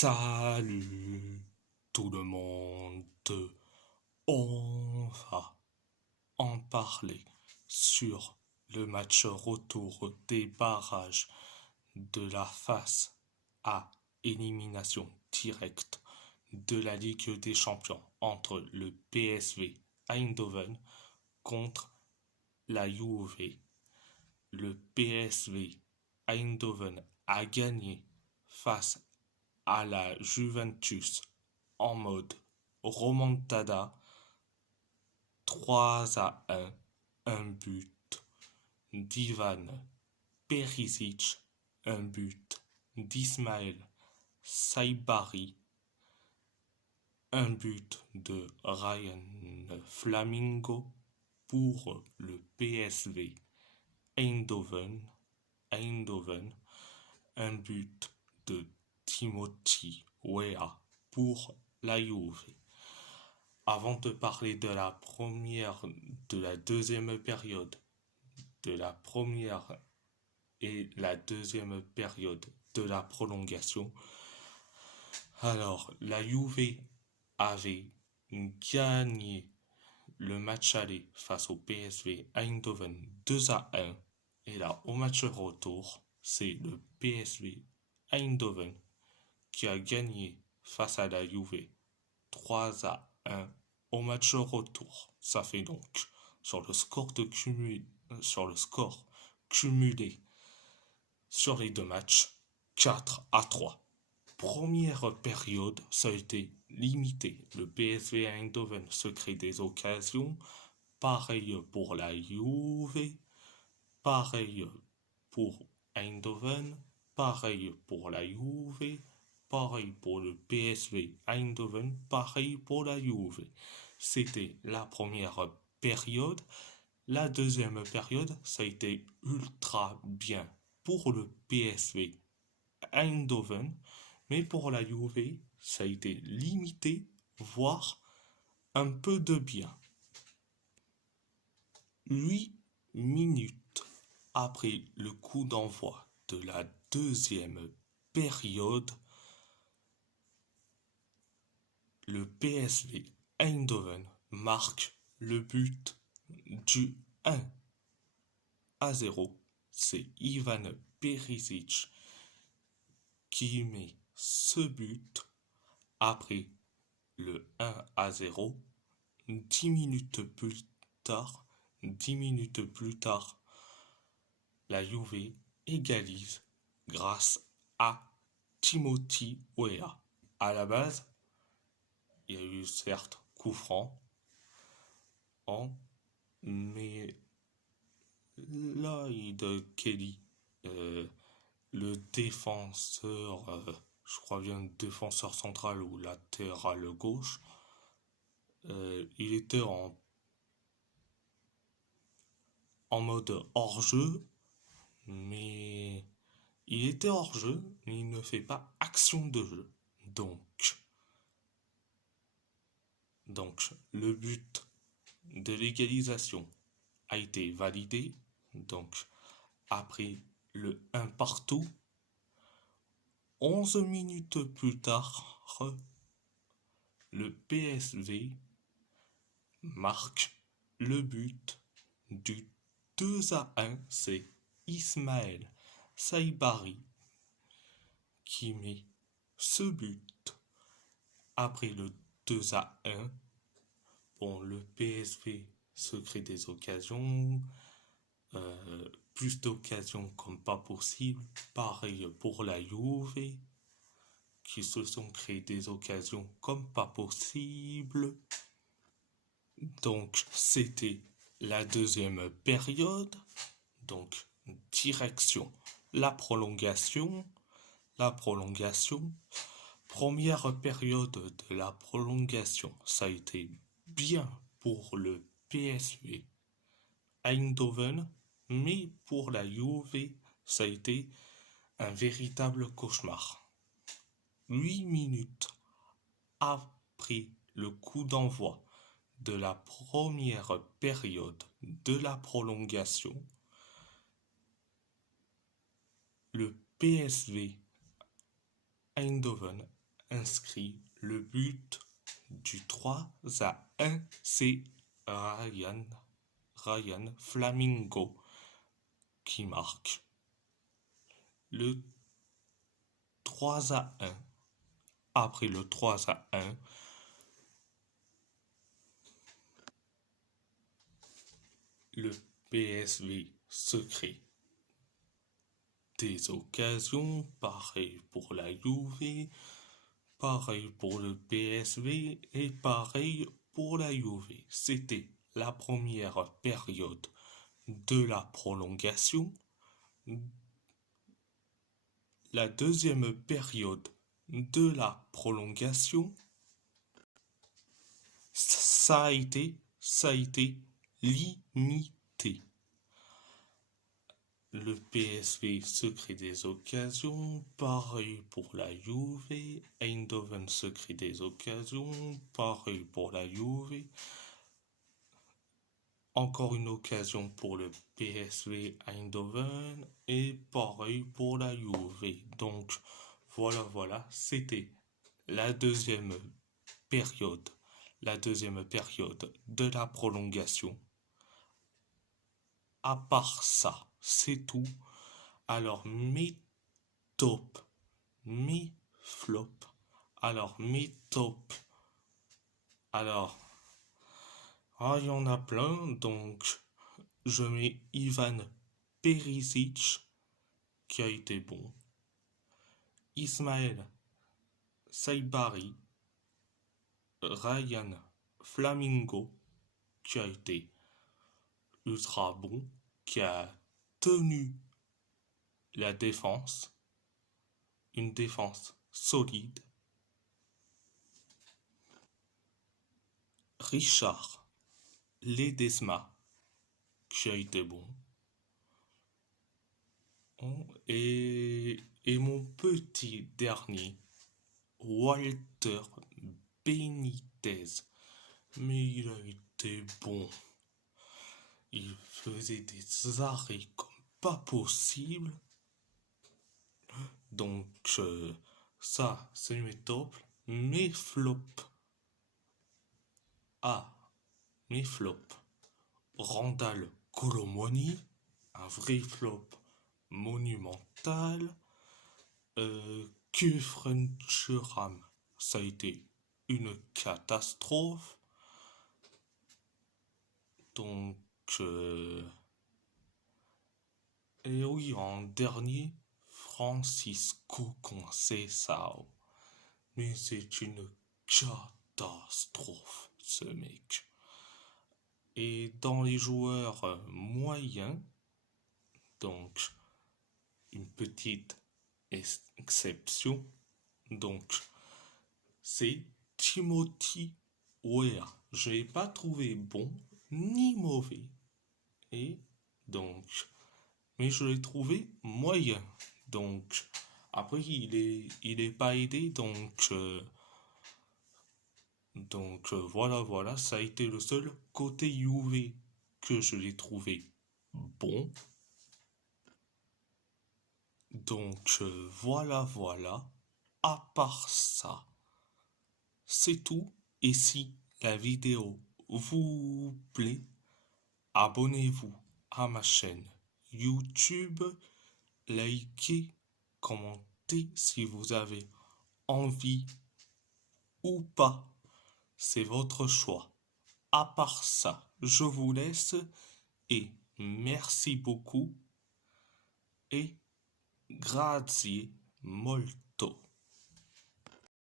Salut tout le monde, on va en parler sur le match retour des barrages de la phase A, élimination directe de la Ligue des Champions entre le PSV Eindhoven contre la Juve. Le PSV Eindhoven a gagné face à la Juventus en mode remontada 3-1, un but d'Ivan Perisic, un but d'Ismaël Saibari, un but de Ryan Flamingo pour le PSV Eindhoven, un but de Timothy Weah pour la Juve. Avant de parler de la deuxième période, de la première et la deuxième période de la prolongation, alors la Juve avait gagné le match aller face au PSV Eindhoven 2-1 et là au match retour, c'est le PSV Eindhoven qui a gagné face à la Juve 3-1 au match retour. Ça fait donc sur le score cumulé sur les deux matchs 4-3. Première période, ça a été limité. Le PSV Eindhoven se crée des occasions. Pareil pour la Juve. Pareil pour Eindhoven. Pareil pour la Juve. Pareil pour le PSV Eindhoven. Pareil pour la Juve. C'était la première période. La deuxième période, ça a été ultra bien pour le PSV Eindhoven. Mais pour la Juve, ça a été limité, voire un peu de bien. 8 minutes après le coup d'envoi de la deuxième période, le PSV Eindhoven marque le but du 1-0. C'est Ivan Perisic qui met ce but après le 1-0. 10 minutes plus tard, la Juve égalise grâce à Timothy Weah. À la base, il y a eu certes coup franc, mais Lloyd Kelly, le défenseur, je crois bien défenseur central ou latéral gauche, il était en mode hors-jeu, mais il ne fait pas action de jeu. Donc le but de l'égalisation a été validé. Donc après le 1 partout, 11 minutes plus tard, le PSV marque le but du 2-1. C'est Ismaël Saibari qui met ce but après le 2-1. Bon, le PSV se crée des occasions, plus d'occasions comme pas possible. Pareil pour la Juve, qui se sont créés des occasions comme pas possible. Donc, c'était la deuxième période. Donc, direction la prolongation. Première période de la prolongation, ça a été bien pour le PSV Eindhoven, mais pour la Juve, ça a été un véritable cauchemar. 8 minutes après le coup d'envoi de la première période de la prolongation, le PSV Eindhoven inscrit le but du 3-1. C'est Ryan Flamingo qui marque le 3-1. Après le 3-1, le PSV se crée des occasions, pareil pour la Juve, pareil pour le PSV et pareil pour la Juve. C'était la première période de la prolongation. La deuxième période de la prolongation, ça a été limité. Le PSV se crée des occasions, pareil pour la Juve. Eindhoven se crée des occasions, pareil pour la Juve. Encore une occasion pour le PSV Eindhoven et pareil pour la Juve. Donc voilà, c'était la deuxième période de la prolongation. À part ça, c'est tout. Alors mes tops, mes flops. Alors mes tops. Alors, il y en a plein, donc je mets Ivan Perisic qui a été bon. Ismaël Saibari, Ryan Flamingo qui a été ultra bon, qui a tenu la défense, une défense solide. Richard Ledesma qui a été bon. Et mon petit dernier, Walter Benitez. Mais il a été bon. Il faisait des arrêts comme pas possible. Donc ça, c'est mes tops. Mes flops. Mes flops. Randall Colomwani, un vrai flop monumental. Kefren Turam, ça a été une catastrophe. Donc, et oui, en dernier, Francisco Conceição. Mais c'est une catastrophe, ce mec. Et dans les joueurs moyens, donc une petite exception, donc c'est Timothy Weah. Je l'ai pas trouvé bon ni mauvais. Et donc, mais je l'ai trouvé moyen. Donc, après, il est pas aidé. Donc voilà, ça a été le seul côté UV que je l'ai trouvé bon. Donc voilà. À part ça, c'est tout. Et si la vidéo vous plaît, abonnez-vous à ma chaîne YouTube, likez, commentez si vous avez envie ou pas. C'est votre choix. À part ça, je vous laisse et merci beaucoup et grazie molto.